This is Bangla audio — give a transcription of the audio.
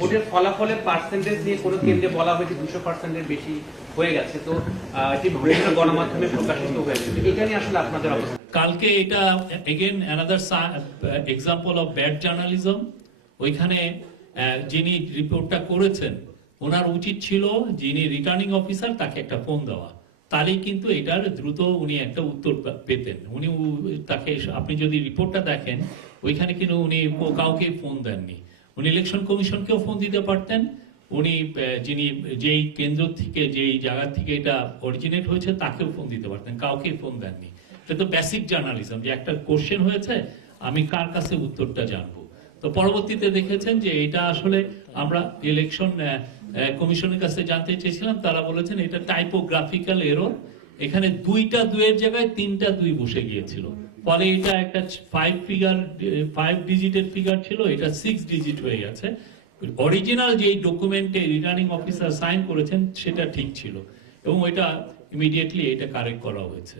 ভোটের ফলাফলের পার্সেন্টেজ নিয়ে কোনো কেন্দ্রে বলা হয়েছে 200%-এর বেশি হয়ে গেছে, তো এটি বিভিন্ন গণমাধ্যমে প্রকাশিত হয়েছে, এটা নিয়ে আসলে আপনাদের অবস্থা? কালকে এটা again another example of bad journalism. ওইখানে যিনি রিপোর্টটা করেছেন ওনার উচিত ছিল যিনি রিটার্নিং অফিসার তাকে একটা ফোন দেওয়া, তাহলেই কিন্তু এটার দ্রুত উনি একটা উত্তর পেতেন। উনি তাকে, আপনি যদি রিপোর্টটা দেখেন ওইখানে কিন্তু উনি কাউকে ফোন দেননি। উনি ইলেকশন কমিশনকেও ফোন দিতে পারতেন, উনি যিনি যেই কেন্দ্র থেকে যেই জায়গা থেকে এটা অরিজিনেট হয়েছে তাকেও ফোন দিতে পারতেন, কাউকে ফোন দেননি। এটা তো বেসিক জার্নালিজম যে একটা কোশ্চেন হয়েছে আমি কার কাছে উত্তরটা জানবো। তো পরবর্তীতে দেখেছেন যে এটা আসলে আমরা ইলেকশন কমিশনের কাছে জানতে চেয়েছিলাম, তারা বলেছেন এটা টাইপোগ্রাফিক্যাল এরর, এখানে 2টা 2-এর জায়গায় 3টা 2 বসে গিয়েছিল, ফলে এটা একটা 5 ডিজিটের ফিগার ছিল, এটা 6 ডিজিট হয়ে গেছে। অরিজিনাল যে ডকুমেন্টে রিটার্নিং অফিসার সাইন করেছেন সেটা ঠিক ছিল এবং ওইটা ইমিডিয়েটলি এটা কারেক্ট করা হয়েছে।